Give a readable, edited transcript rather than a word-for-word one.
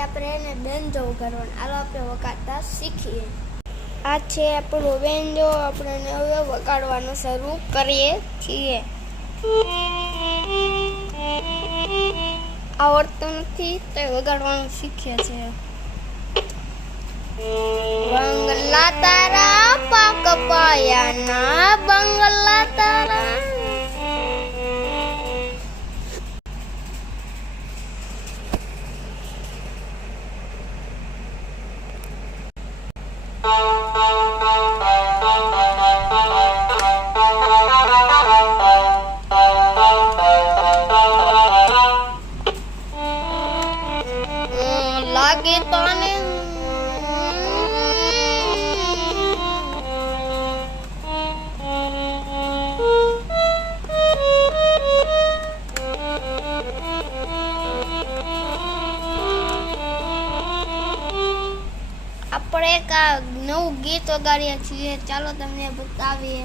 આજે આપણે એને બેન્જો વગાડવાનો. હાલો આપણે વગાડતા શીખીએ. આ છે આપણો બેન્જો. આપણે એને હવે વગાડવાનું શરૂ કરીએ છીએ. આવડતું નથી તો વગાડવાનું શીખીએ છીએ. બંગલા તારા પાક પાયાના બંગલા તારા. લાગે તને આપણે એક નવું ગીત વગાડીએ છીએ. ચાલો તમને બતાવીએ.